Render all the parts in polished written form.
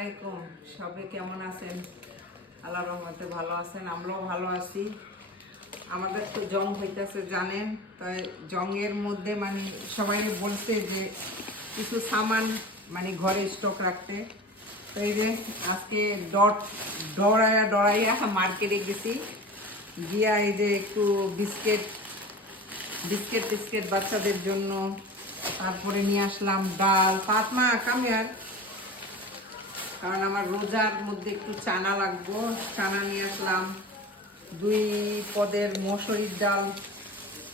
আলাইকুম, সবাই কেমন আছেন? আল্লাহর রহমতে ভালো আছেন, আমরাও ভালো আছি। আমাদের তো জং হইতেছে জানেন, তাই জংয়ের মধ্যে মানে সবাই বলছে যে কিছু সামান মানে ঘরে স্টক রাখতে। তো এই যে আজকে ডরাইয়া মার্কেটে গেছি, গিয়া এই যে একটু বিস্কিট টিস্কিট বাচ্চাদের জন্য, তারপরে নিয়ে আসলাম ডাল পাতমা কামিয়ার, কারণ আমার রোজার মধ্যে একটু চানা লাগবো। চানা নিয়ে আসলাম, 2 পদের মসুরির ডাল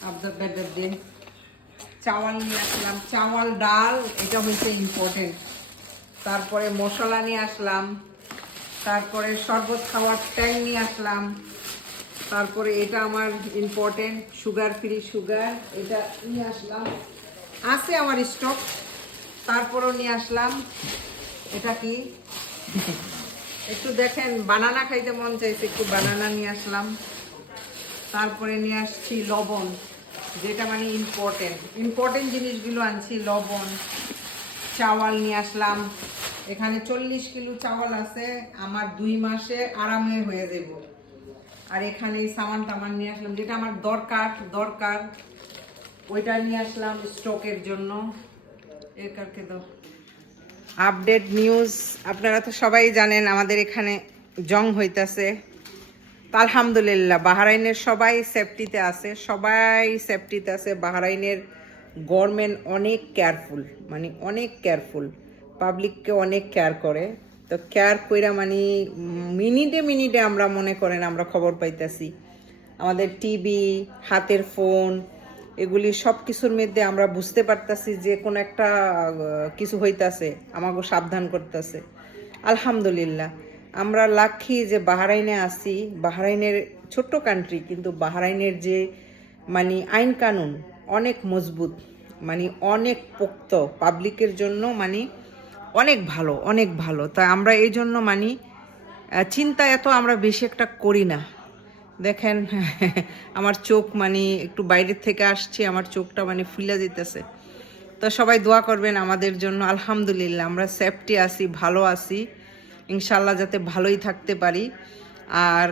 আবদার বেডার দিন, চাওয়াল নিয়ে আসলাম, চাওয়াল ডাল এটা হচ্ছে ইম্পর্টেন্ট। তারপরে মশলা নিয়ে আসলাম, তারপরে শরবত খাওয়ার ট্যাং নিয়ে আসলাম, তারপরে এটা আমার ইম্পর্টেন্ট সুগার ফ্রি সুগার, এটা নিয়ে আসলাম, আছে আমার স্টক। তারপরেও নিয়ে আসলাম, এটা কি একটু দেখেন বানানা খাইতে মন চাইছে, একটু বানানা নিয়ে আসলাম। তারপরে নিয়ে আসছি লবণ, যেটা মানে ইম্পর্টেন্ট জিনিসগুলো আনছি, লবণ। চাওয়াল নিয়ে আসলাম, এখানে 40 কিলো চাওয়াল আছে, আমার 2 মাসে আরামে হয়ে যাব। আর এখানে সামান টামান নিয়ে আসলাম, যেটা আমার দরকার ওইটা নিয়ে আসলাম স্টকের জন্য। এ কারকে দাও আপডেট নিউজ, আপনারা তো সবাই জানেন আমাদের এখানে জং হইতাছে। আলহামদুলিল্লাহ বাহরাইনের সবাই সেফটিতে আছে, বাহরাইনের গভর্নমেন্ট অনেক কেয়ারফুল, মানে অনেক কেয়ারফুল, পাবলিককে অনেক কেয়ার করে। তো কেয়ার কইরা মানে মিনিটে আমরা মনে করেন আমরা খবর পাইতাছি, আমাদের টিভি, হাতের ফোন, এগুলি সব কিছুর মধ্যে আমরা বুঝতে পারতাছি যে কোনো একটা কিছু হইতাছে, আমাকে সাবধান করতেছে। আলহামদুলিল্লাহ আমরা লাকি যে বাহরাইনে আছি। বাহরাইনের ছোট্ট কান্ট্রি, কিন্তু বাহরাইনের যে মানে আইন কানুন অনেক মজবুত, মানে অনেক পোক্ত, পাবলিকের জন্য মানে অনেক ভালো। তাই আমরা এই জন্য মানে চিন্তা এত আমরা বেশি একটা করি না। দেখেন আমার চোখ মানে একটু বাইরের থেকে আসছে, আমার চোখটা মানে ফুলে যেতেছে। তো সবাই দোয়া করবেন আমাদের জন্য। আলহামদুলিল্লাহ আমরা সেফটি আছি, ভালো আছি, ইনশাল্লাহ যাতে ভালোই থাকতে পারি। আর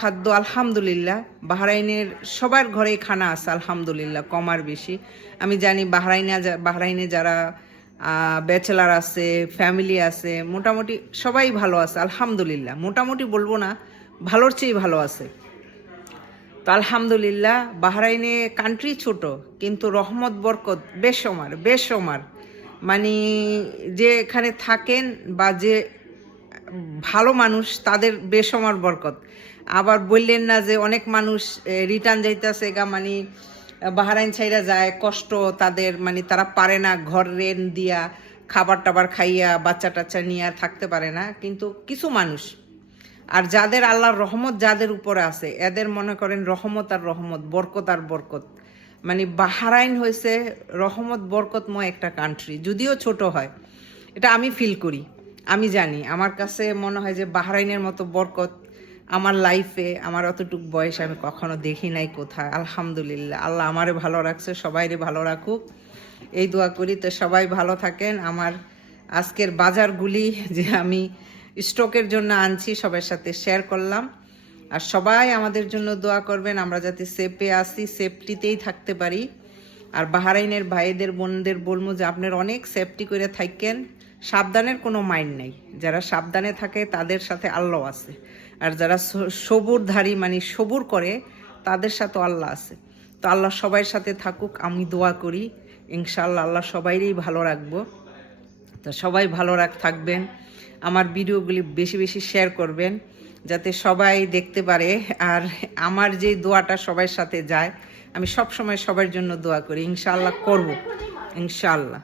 খাদ্য আলহামদুলিল্লাহ বাহরাইনের সবার ঘরেই খানা আছে আলহামদুলিল্লাহ, কম আর বেশি। আমি জানি বাহরাইনে যারা ব্যাচেলার আছে, ফ্যামিলি আছে, মোটামুটি সবাই ভালো আছে আলহামদুলিল্লাহ। মোটামুটি বলবো না, ভালোর চেয়ে ভালো আছে। তো আলহামদুলিল্লাহ বাহরাইনে কান্ট্রি ছোট, কিন্তু রহমত বরকত বেশমার, মানে যে এখানে থাকেন বা যে ভালো মানুষ তাদের বেশমার বরকত। আবার বললেন না যে অনেক মানুষ রিটার্ন যাইতেছে গা, মানে বাহরাইন ছাইরা যায়, কষ্ট তাদের, মানে তারা পারে না ঘর রেন্ট দিয়া খাবার টাবার খাইয়া বাচ্চা টাচ্চা নিয়ে আর থাকতে পারে না। কিন্তু কিছু মানুষ আর যাদের আল্লাহর রহমত যাদের উপরে আছে, এদের মনে করেন রহমত আর রহমত, বরকত আর বরকত। মানে বাহরাইন হয়েছে রহমত বরকতময় একটা কান্ট্রি, যদিও ছোট হয়, এটা আমি ফিল করি। আমি জানি, আমার কাছে মনে হয় যে বাহরাইনের মতো বরকত আমার লাইফে, আমার অতটুকু বয়স আমি কখনো দেখি নাই কোথায়। আলহামদুলিল্লাহ আল্লাহ আমারে ভালো রাখছে, সবাইরে ভালো রাখুক, এই দোয়া করি। তো সবাই ভালো থাকেন। আমার আজকের বাজারগুলি যে আমি স্টকের জন্য আনছি সবার সাথে শেয়ার করলাম। আর সবাই আমাদের জন্য দোয়া করবেন, আমরা যাতে সেফে আসি, সেফটিতেই থাকতে পারি। আর বাহরাইনের ভাইদের বোনদের বলবো যে আপনার অনেক সেফটি করে থাকেন, সাবধানের কোনো মাইন্ড নেই। যারা সাবধানে থাকে তাদের সাথে আল্লাহ আছে, আর যারা সবুরধারী মানে সবুর করে তাদের সাথে আল্লাহ আছে। তো আল্লাহ সবার সাথে থাকুক, আমি দোয়া করি ইনশাআল্লাহ আল্লাহ সবাইরই ভালো রাখবো। তো সবাই ভালো থাকবেন, আমার ভিডিওগুলি বেশি বেশি শেয়ার করবেন যাতে সবাই দেখতে পারে। আর আমার যে দোয়াটা সবার সাথে যায়, আমি সব সময় সবার জন্য দোয়া করি, ইনশাআল্লাহ করব, ইনশাআল্লাহ।